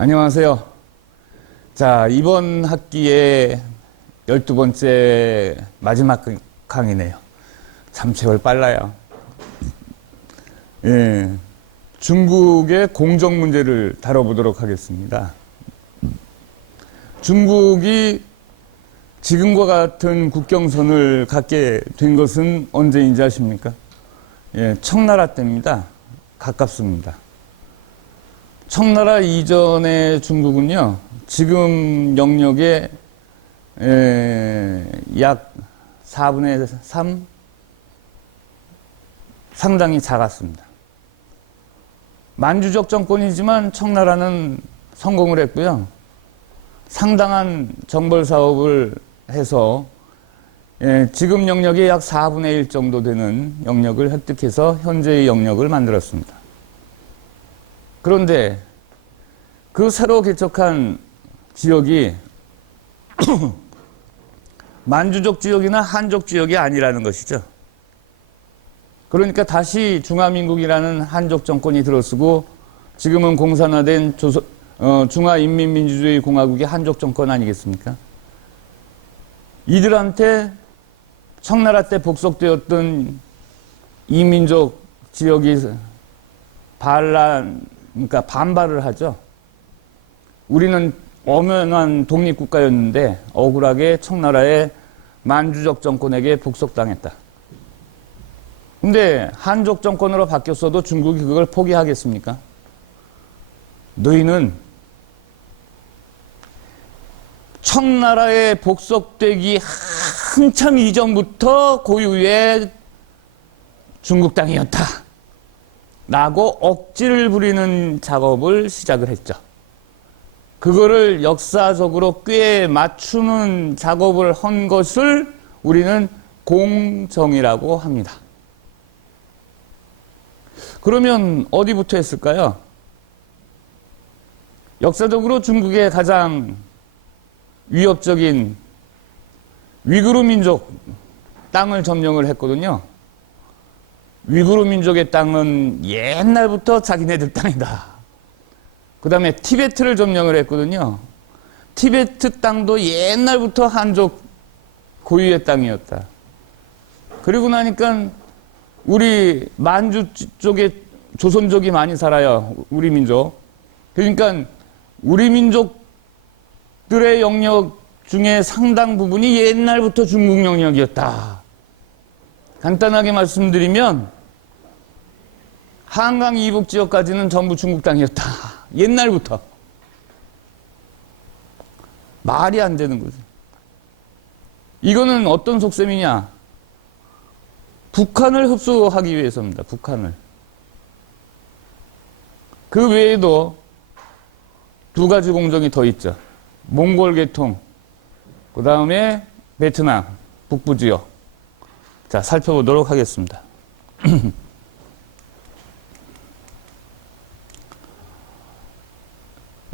안녕하세요. 자, 이번 학기에 12번째 마지막 강의네요. 참 세월 빨라요. 예, 중국의 공정 문제를 다뤄보도록 하겠습니다. 중국이 지금과 같은 국경선을 갖게 된 것은 언제인지 아십니까? 예, 청나라 때입니다. 가깝습니다. 청나라 이전의 중국은요, 지금 영역의 약 4분의 3? 상당히 작았습니다. 만주적 정권이지만 청나라는 성공을 했고요. 상당한 정벌 사업을 해서 지금 영역의 약 4분의 1 정도 되는 영역을 획득해서 현재의 영역을 만들었습니다. 그런데 그 새로 개척한 지역이 만주족 지역이나 한족 지역이 아니라는 것이죠. 그러니까 다시 중화민국이라는 한족 정권이 들어서고 지금은 공산화된 중화인민민주주의 공화국의 한족 정권 아니겠습니까? 이들한테 청나라 때 복속되었던 이민족 지역이 그러니까 반발을 하죠. 우리는 엄연한 독립국가였는데 억울하게 청나라의 만주족 정권에게 복속당했다. 근데 한족 정권으로 바뀌었어도 중국이 그걸 포기하겠습니까? 너희는 청나라에 복속되기 한참 이전부터 고유의 중국 땅이었다 라고 억지를 부리는 작업을 시작을 했죠. 그거를 역사적으로 꽤 맞추는 작업을 한 것을 우리는 공정이라고 합니다. 그러면 어디부터 했을까요? 역사적으로 중국의 가장 위협적인 위구르 민족 땅을 점령을 했거든요. 위구르 민족의 땅은 옛날부터 자기네들 땅이다. 그 다음에 티베트를 점령을 했거든요. 티베트 땅도 옛날부터 한족 고유의 땅이었다. 그리고 나니까 우리 만주 쪽에 조선족이 많이 살아요. 우리 민족. 그러니까 우리 민족들의 영역 중에 상당 부분이 옛날부터 중국 영역이었다. 간단하게 말씀드리면 한강 이북 지역까지는 전부 중국 땅이었다. 옛날부터. 말이 안 되는 거죠. 이거는 어떤 속셈이냐? 북한을 흡수하기 위해서입니다. 북한을. 그 외에도 두 가지 공정이 더 있죠. 몽골 계통, 그 다음에 베트남, 북부 지역. 자, 살펴보도록 하겠습니다.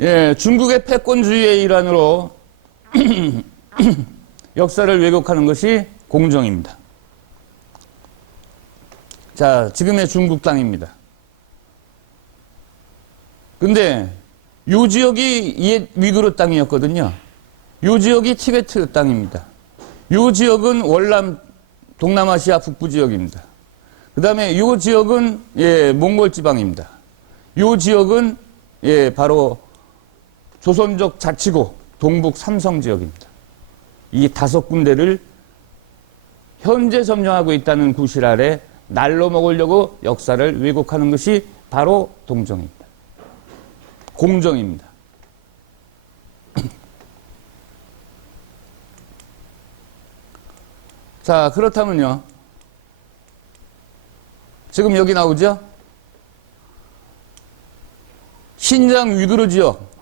예, 중국의 패권주의의 일환으로 역사를 왜곡하는 것이 공정입니다. 자, 지금의 중국 땅입니다. 근데 요 지역이 옛 위구르 땅이었거든요. 요 지역이 티베트 땅입니다. 요 지역은 월남 동남아시아 북부 지역입니다. 그 다음에 요 지역은 몽골 지방입니다. 요 지역은 바로 조선족 자치구 동북 삼성 지역입니다. 이 5군데를 현재 점령하고 있다는 구실 아래 날로 먹으려고 역사를 왜곡하는 것이 바로 동정입니다. 공정입니다. 자, 그렇다면요. 지금 여기 나오죠? 신장 위구르 지역,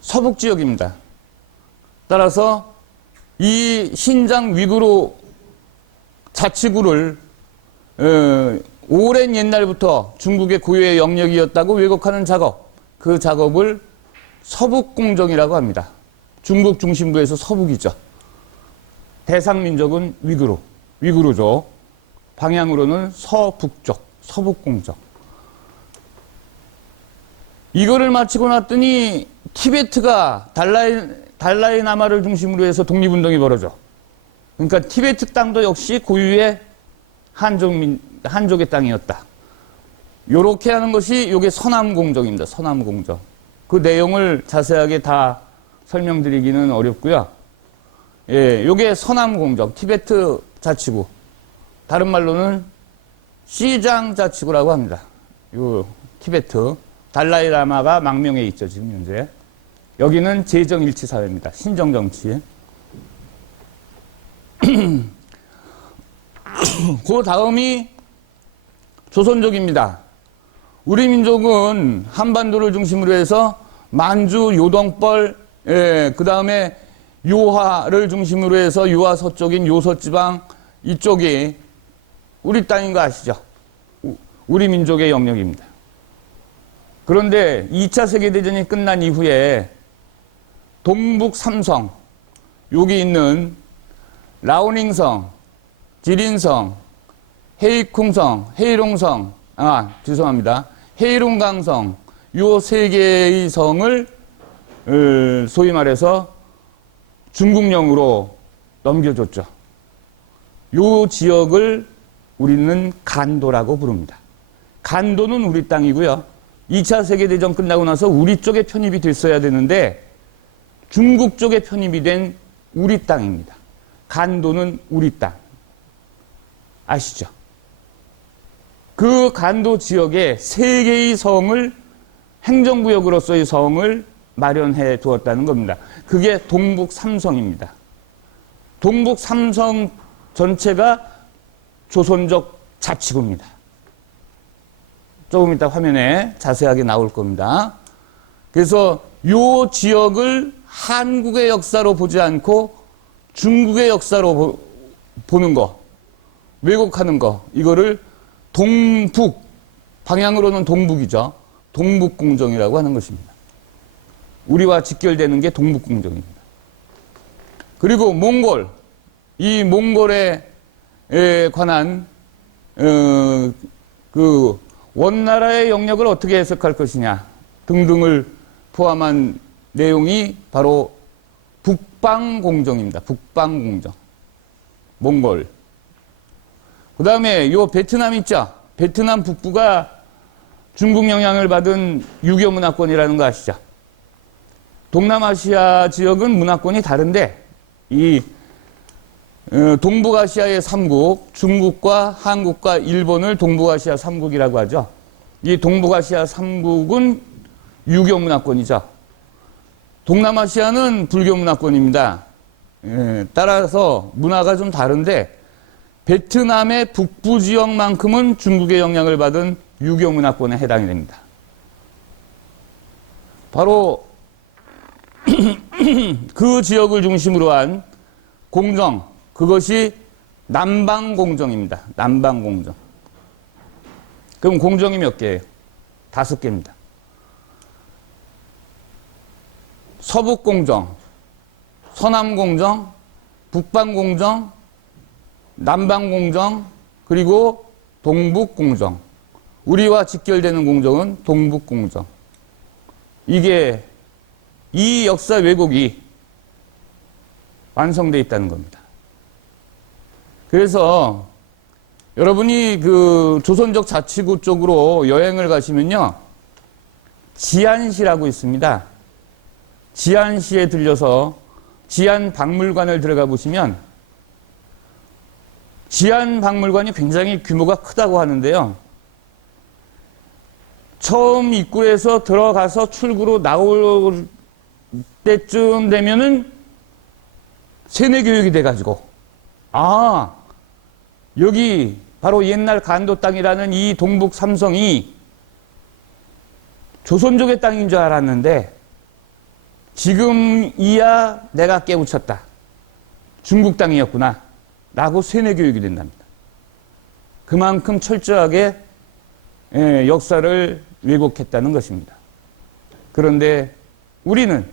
서북 지역입니다. 따라서 이 신장 위구르 자치구를 오랜 옛날부터 중국의 고유의 영역이었다고 왜곡하는 작업, 그 작업을 서북공정이라고 합니다. 중국 중심부에서 서북이죠. 대상 민족은 위구르족, 방향으로는 서북쪽, 서북공정. 이거를 마치고 났더니 티베트가 달라이라마를 중심으로 해서 독립운동이 벌어져. 그러니까 티베트 땅도 역시 고유의 한족의 땅이었다. 요렇게 하는 것이 요게 서남공정입니다. 서남공정. 그 내용을 자세하게 다 설명드리기는 어렵고요. 예, 요게 서남공정, 티베트 자치구. 다른 말로는 시장 자치구라고 합니다. 요 티베트. 달라이라마가 망명해 있죠, 지금 현재. 여기는 재정일치사회입니다. 신정정치. 그 다음이 조선족입니다. 우리 민족은 한반도를 중심으로 해서 만주, 요동벌, 그 다음에 요하를 중심으로 해서 요하 서쪽인 요서지방 이쪽이 우리 땅인 거 아시죠? 우리 민족의 영역입니다. 그런데 2차 세계대전이 끝난 이후에 동북 삼성, 여기 있는 라오닝성, 지린성, 헤이쿵성, 헤이롱성, 죄송합니다. 헤이롱강성, 요 세 개의 성을 소위 말해서 중국령으로 넘겨줬죠. 요 지역을 우리는 간도라고 부릅니다. 간도는 우리 땅이고요. 2차 세계대전 끝나고 나서 우리 쪽에 편입이 됐어야 되는데 중국 쪽에 편입이 된 우리 땅입니다. 간도는 우리 땅. 아시죠? 그 간도 지역에 세 개의 성을 행정구역으로서의 성을 마련해 두었다는 겁니다. 그게 동북 삼성입니다. 동북 삼성 전체가 조선족 자치구입니다. 조금 이따 화면에 자세하게 나올 겁니다. 그래서 이 지역을 한국의 역사로 보지 않고 중국의 역사로 보는 거, 왜곡하는 거, 이거를 동북, 방향으로는 동북이죠. 동북공정이라고 하는 것입니다. 우리와 직결되는 게 동북공정입니다. 그리고 몽골, 이 몽골에 관한 그 원나라의 영역을 어떻게 해석할 것이냐 등등을 포함한 내용이 바로 북방공정입니다. 북방공정. 몽골. 그 다음에 요 베트남 있죠? 베트남 북부가 중국 영향을 받은 유교 문화권이라는 거 아시죠? 동남아시아 지역은 문화권이 다른데 이 동북아시아의 3국, 중국과 한국과 일본을 동북아시아 3국이라고 하죠. 이 동북아시아 3국은 유교 문화권이죠. 동남아시아는 불교 문화권입니다. 따라서 문화가 좀 다른데 베트남의 북부 지역만큼은 중국의 영향을 받은 유교 문화권에 해당이 됩니다. 바로 그 지역을 중심으로 한 공정, 그것이 남방공정입니다. 남방공정. 그럼 공정이 몇 개예요? 5개입니다. 서북공정, 서남공정, 북방공정, 남방공정, 그리고 동북공정. 우리와 직결되는 공정은 동북공정. 이게 이 역사 왜곡이 완성되어 있다는 겁니다. 그래서 여러분이 그 조선족 자치구 쪽으로 여행을 가시면요, 지안시라고 있습니다. 지안시에 들려서 지안박물관을 들어가 보시면 지안박물관이 굉장히 규모가 크다고 하는데요. 처음 입구에서 들어가서 출구로 나올 때쯤 되면은 세뇌교육이 돼가지고, 여기 바로 옛날 간도 땅이라는 이 동북 삼성이 조선족의 땅인 줄 알았는데 지금이야 내가 깨우쳤다. 중국 땅이었구나. 라고 세뇌교육이 된답니다. 그만큼 철저하게 역사를 왜곡했다는 것입니다. 그런데 우리는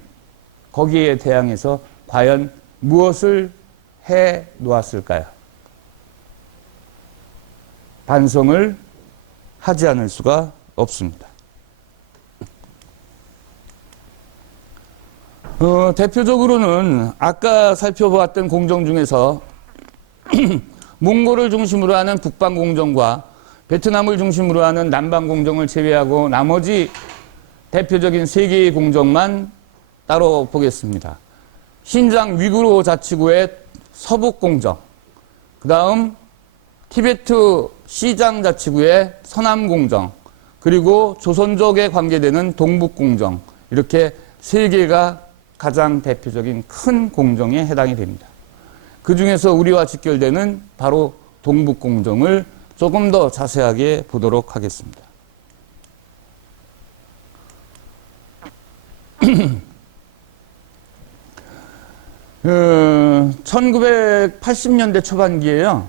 거기에 대항해서 과연 무엇을 해 놓았을까요? 반성을 하지 않을 수가 없습니다. 대표적으로는 아까 살펴보았던 공정 중에서 몽골을 중심으로 하는 북방 공정과 베트남을 중심으로 하는 남방 공정을 제외하고 나머지 대표적인 세 개의 공정만 따로 보겠습니다. 신장 위구르 자치구의 서북 공정, 그 다음 티베트 시장 자치구의 서남 공정, 그리고 조선족에 관계되는 동북 공정, 이렇게 세 개가 가장 대표적인 큰 공정에 해당이 됩니다. 그 중에서 우리와 직결되는 바로 동북 공정을 조금 더 자세하게 보도록 하겠습니다. 1980년대 초반기에요.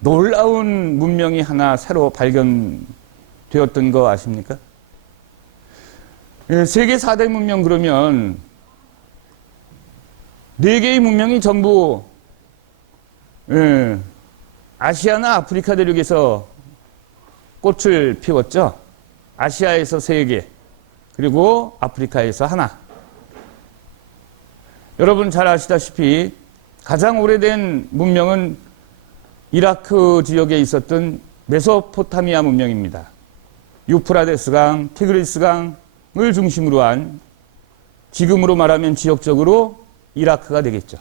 놀라운 문명이 하나 새로 발견되었던 거 아십니까? 세계 4대 문명 그러면 4개의 문명이 전부 아시아나 아프리카 대륙에서 꽃을 피웠죠. 아시아에서 3개, 그리고 아프리카에서 하나. 여러분 잘 아시다시피 가장 오래된 문명은 이라크 지역에 있었던 메소포타미아 문명입니다. 유프라데스강, 티그리스강을 중심으로 한, 지금으로 말하면 지역적으로 이라크가 되겠죠.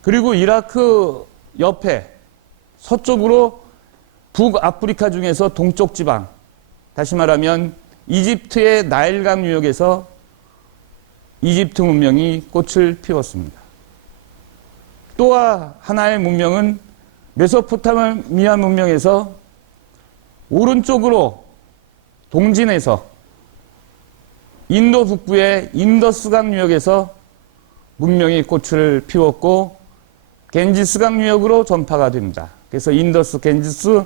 그리고 이라크 옆에 서쪽으로 북아프리카 중에서 동쪽 지방, 다시 말하면 이집트의 나일강 유역에서 이집트 문명이 꽃을 피웠습니다. 또 하나의 문명은 메소포타미아 문명에서 오른쪽으로 동진에서 인도 북부의 인더스강 유역에서 문명이 꽃을 피웠고 겐지스강 유역으로 전파가 됩니다. 그래서 인더스, 겐지스,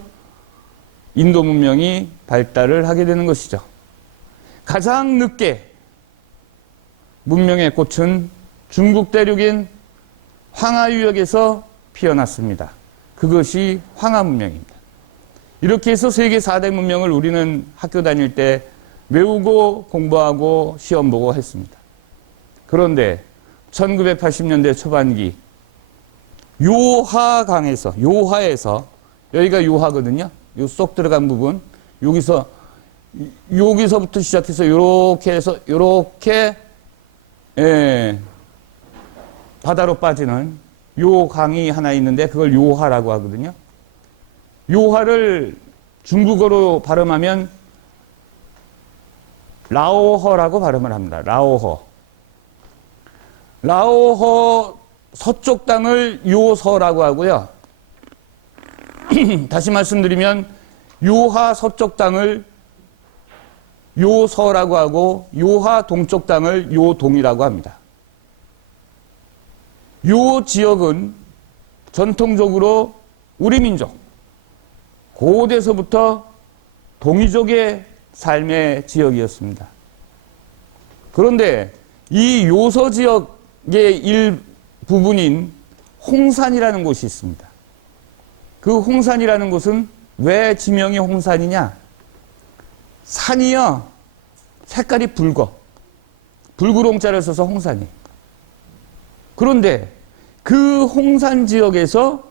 인도 문명이 발달을 하게 되는 것이죠. 가장 늦게 문명의 꽃은 중국 대륙인 황하 유역에서 피어났습니다. 그것이 황하 문명입니다. 이렇게 해서 세계 4대 문명을 우리는 학교 다닐 때 외우고 공부하고 시험 보고 했습니다. 그런데 1980년대 초반기 요하강에서, 요하에서, 여기가 요하거든요. 요 쏙 들어간 부분, 여기서부터 시작해서 요렇게 해서 요렇게 바다로 빠지는 요 강이 하나 있는데 그걸 요하라고 하거든요. 요하를 중국어로 발음하면 라오허라고 발음을 합니다. 라오허. 라오허 서쪽 땅을 요서라고 하고요. 다시 말씀드리면 요하 서쪽 땅을 요서라고 하고 요하 동쪽 땅을 요동이라고 합니다. 요 지역은 전통적으로 우리 민족, 고대서부터 동이족의 삶의 지역이었습니다. 그런데 이 요서 지역의 일부분인 홍산이라는 곳이 있습니다. 그 홍산이라는 곳은 왜 지명이 홍산이냐? 산이요, 색깔이 붉어. 붉으롱자를 써서 홍산이. 그런데 그 홍산 지역에서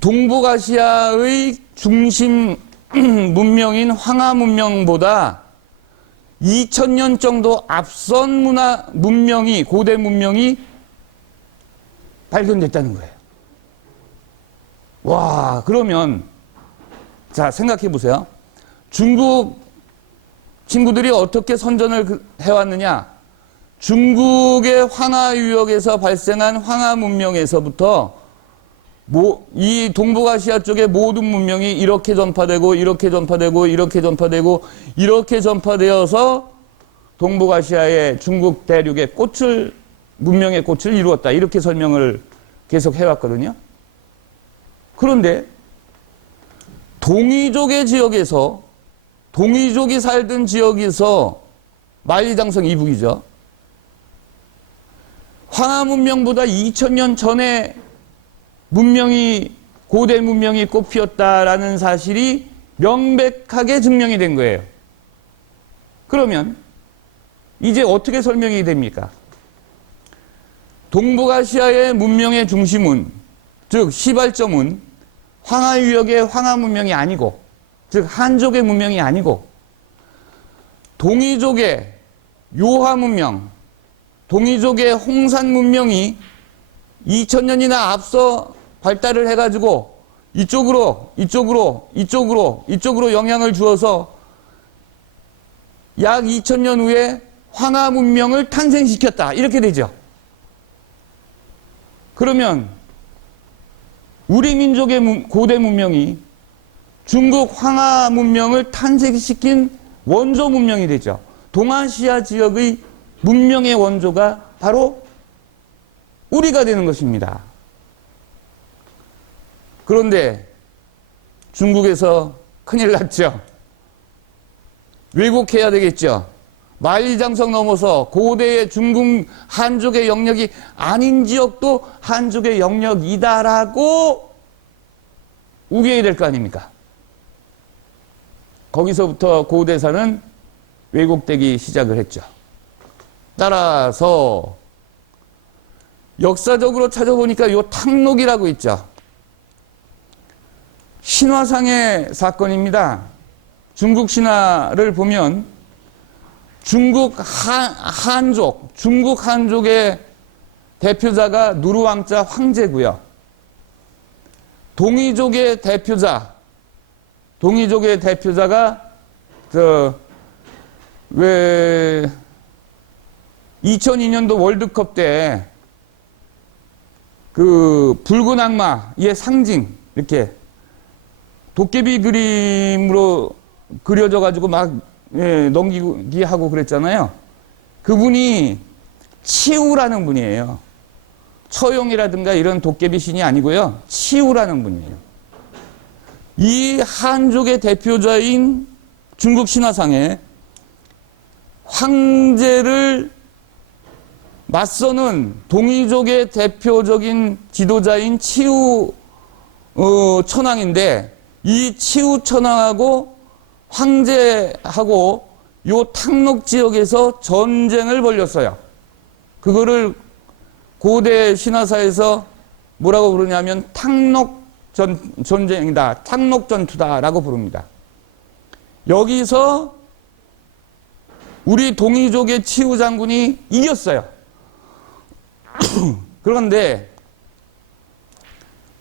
동북아시아의 중심 문명인 황하 문명보다 2000년 정도 앞선 문명이, 고대 문명이 발견됐다는 거예요. 와, 그러면 자, 생각해 보세요. 중국 친구들이 어떻게 선전을 해왔느냐? 중국의 황하 유역에서 발생한 황하 문명에서부터 이 동북아시아 쪽의 모든 문명이 이렇게 전파되고 이렇게 전파되고 이렇게 전파되고 이렇게 전파되어서 동북아시아의 중국 대륙의 문명의 꽃을 이루었다. 이렇게 설명을 계속 해왔거든요. 그런데 동이족의 지역에서, 동이족이 살던 지역에서, 만리장성 이북이죠. 황하 문명보다 2000년 전에 고대 문명이 꽃피었다라는 사실이 명백하게 증명이 된 거예요. 그러면 이제 어떻게 설명이 됩니까? 동북아시아의 문명의 중심은, 즉 시발점은 황하유역의 황하 문명이 아니고, 즉 한족의 문명이 아니고, 동이족의 요하 문명, 동이족의 홍산 문명이 2000년이나 앞서 발달을 해가지고 이쪽으로 영향을 주어서 약 2000년 후에 황하 문명을 탄생시켰다. 이렇게 되죠. 그러면 우리 민족의 고대 문명이 중국 황하 문명을 탄생시킨 원조 문명이 되죠. 동아시아 지역의 문명의 원조가 바로 우리가 되는 것입니다. 그런데 중국에서 큰일 났죠. 왜곡해야 되겠죠. 만리장성 넘어서 고대의 중국 한족의 영역이 아닌 지역도 한족의 영역이다라고 우겨야 될 거 아닙니까? 거기서부터 고대사는 왜곡되기 시작을 했죠. 따라서 역사적으로 찾아보니까 요 탕록이라고 있죠. 신화상의 사건입니다. 중국 신화를 보면 중국 한족의 대표자가 누르왕자 황제고요. 동이족의 대표자가 2002년도 월드컵 때 그 붉은 악마의 상징, 이렇게 도깨비 그림으로 그려져 가지고 막 넘기기 하고 그랬잖아요. 그분이 치우라는 분이에요. 처용이라든가 이런 도깨비 신이 아니고요. 치우라는 분이에요. 이 한족의 대표자인 중국 신화상에 황제를 맞서는 동이족의 대표적인 지도자인 치우 천황인데, 이 치우 천황하고 황제하고 요 탕록 지역에서 전쟁을 벌였어요. 그거를 고대 신화사에서 뭐라고 부르냐면 탕록 전쟁이다, 탕록 전투다라고 부릅니다. 여기서 우리 동이족의 치우 장군이 이겼어요. 그런데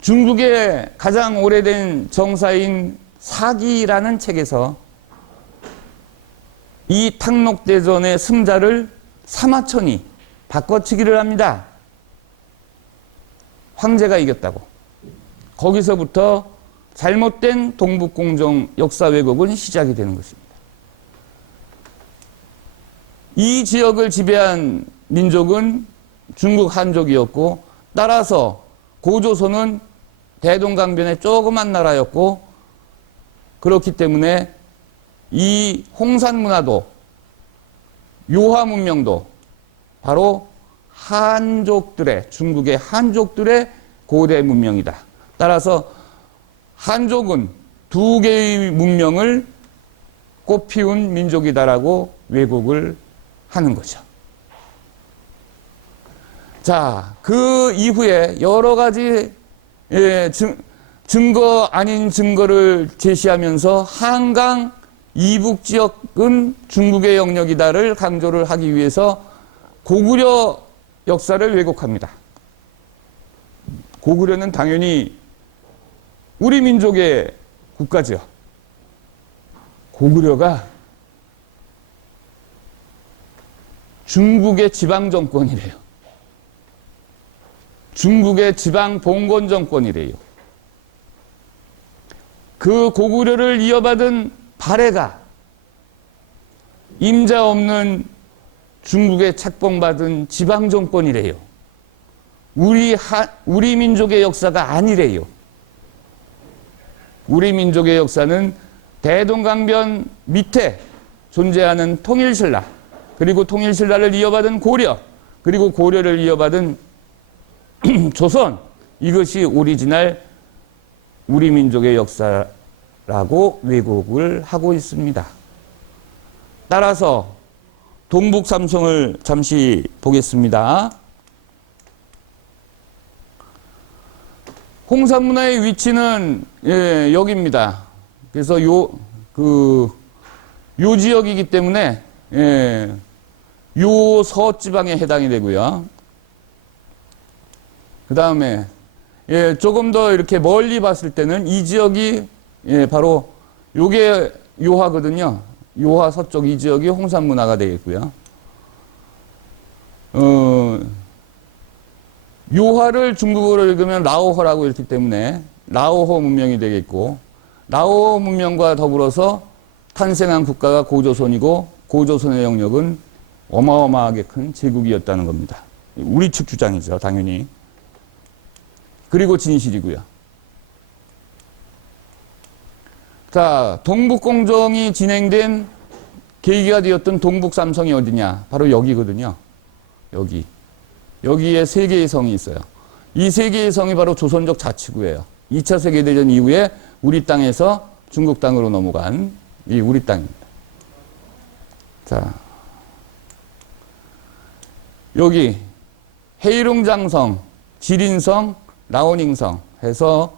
중국의 가장 오래된 정사인 사기라는 책에서 이 탕록대전의 승자를 사마천이 바꿔치기를 합니다. 황제가 이겼다고. 거기서부터 잘못된 동북공정 역사 왜곡은 시작이 되는 것입니다. 이 지역을 지배한 민족은 중국 한족이었고, 따라서 고조선은 대동강변의 조그만 나라였고, 그렇기 때문에 이 홍산 문화도 요하 문명도 바로 중국의 한족들의 고대 문명이다. 따라서 한족은 두 개의 문명을 꽃피운 민족이다라고 왜곡을 하는 거죠. 자, 그 이후에 여러 가지 증거 아닌 증거를 제시하면서 한강 이북 지역은 중국의 영역이다를 강조를 하기 위해서 고구려 역사를 왜곡합니다. 고구려는 당연히 우리 민족의 국가죠. 고구려가 중국의 지방 정권이래요. 중국의 지방 봉건 정권이래요. 그 고구려를 이어받은 발해가 임자 없는 중국의 책봉받은 지방 정권이래요. 우리 민족의 역사가 아니래요. 우리 민족의 역사는 대동강변 밑에 존재하는 통일신라, 그리고 통일신라를 이어받은 고려, 그리고 고려를 이어받은 조선, 이것이 오리지널 우리 민족의 역사라고 왜곡을 하고 있습니다. 따라서 동북 삼성을 잠시 보겠습니다. 홍산문화의 위치는 여기입니다. 그래서 요 지역이기 때문에 요 서지방에 해당이 되고요. 그 다음에 조금 더 이렇게 멀리 봤을 때는 이 지역이 바로 요게 요하거든요. 요하 서쪽 이 지역이 홍산문화가 되겠고요. 요하를 중국어로 읽으면 라오허라고 읽기 때문에 라오허 문명이 되겠고, 라오허 문명과 더불어서 탄생한 국가가 고조선이고, 고조선의 영역은 어마어마하게 큰 제국이었다는 겁니다. 우리 측 주장이죠, 당연히. 그리고 진실이고요. 자, 동북공정이 진행된 계기가 되었던 동북삼성이 어디냐? 바로 여기거든요. 여기. 여기에 세 개의 성이 있어요. 이 세 개의 성이 바로 조선족 자치구예요. 2차 세계대전 이후에 우리 땅에서 중국 땅으로 넘어간 이 우리 땅입니다. 자, 여기 헤이룽장성, 지린성, 라오닝성 해서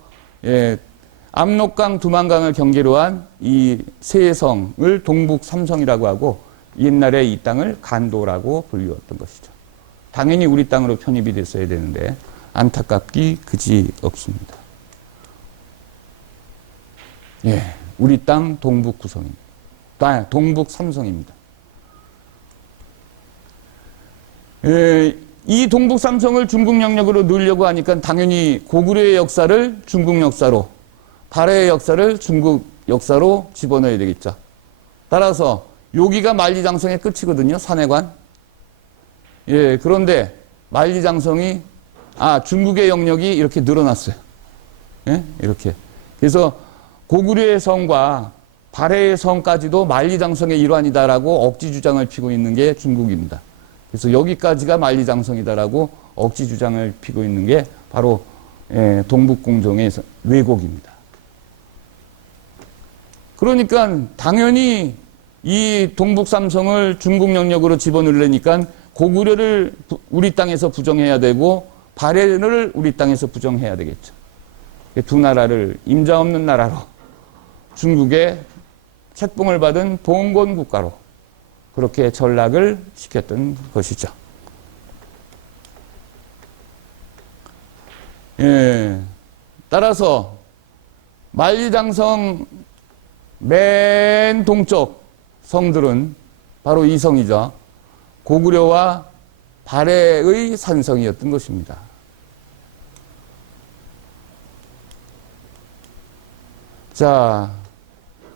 압록강, 두만강을 경계로 한 이 세 성을 동북삼성이라고 하고, 옛날에 이 땅을 간도라고 불리웠던 것이죠. 당연히 우리 땅으로 편입이 됐어야 되는데 안타깝기 그지 없습니다. 우리 땅 동북 구성입니다. 동북 삼성입니다. 이 동북 삼성을 중국 영역으로 넣으려고 하니까 당연히 고구려의 역사를 중국 역사로, 발해의 역사를 중국 역사로 집어넣어야 되겠죠. 따라서 여기가 만리장성의 끝이거든요. 산해관. 그런데 만리장성이 중국의 영역이 이렇게 늘어났어요. 이렇게. 그래서 고구려의 성과 발해의 성까지도 만리장성의 일환이다라고 억지 주장을 피고 있는 게 중국입니다. 그래서 여기까지가 만리장성이다라고 억지 주장을 피고 있는 게 바로 동북공정의 왜곡입니다. 그러니까 당연히 이 동북삼성을 중국 영역으로 집어넣으려니까 고구려를 우리 땅에서 부정해야 되고 발해를 우리 땅에서 부정해야 되겠죠. 두 나라를 임자 없는 나라로, 중국의 책봉을 받은 봉건 국가로 그렇게 전락을 시켰던 것이죠. 따라서 만리장성 맨 동쪽 성들은 바로 이 성이죠. 고구려와 발해의 산성이었던 것입니다. 자,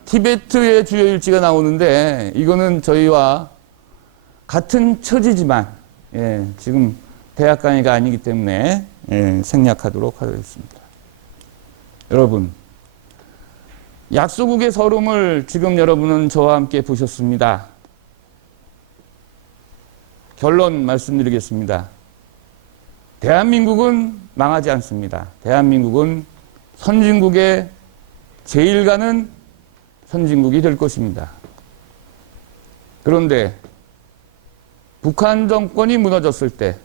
티베트의 주요 일지가 나오는데 이거는 저희와 같은 처지지만 지금 대학 강의가 아니기 때문에 생략하도록 하겠습니다. 여러분, 약소국의 서름을 지금 여러분은 저와 함께 보셨습니다. 결론 말씀드리겠습니다. 대한민국은 망하지 않습니다. 대한민국은 선진국의 제일 가는 선진국이 될 것입니다. 그런데 북한 정권이 무너졌을 때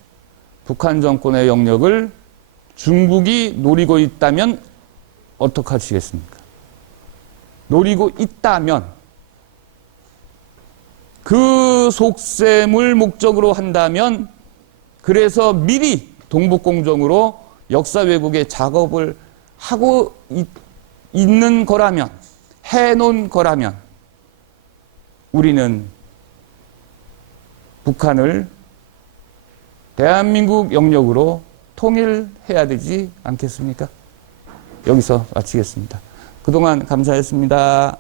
북한 정권의 영역을 중국이 노리고 있다면 어떡하시겠습니까? 노리고 있다면 그 속셈을 목적으로 한다면, 그래서 미리 동북공정으로 역사 왜곡의 작업을 하고 있는 거라면, 해놓은 거라면 우리는 북한을 대한민국 영역으로 통일해야 되지 않겠습니까? 여기서 마치겠습니다. 그동안 감사했습니다.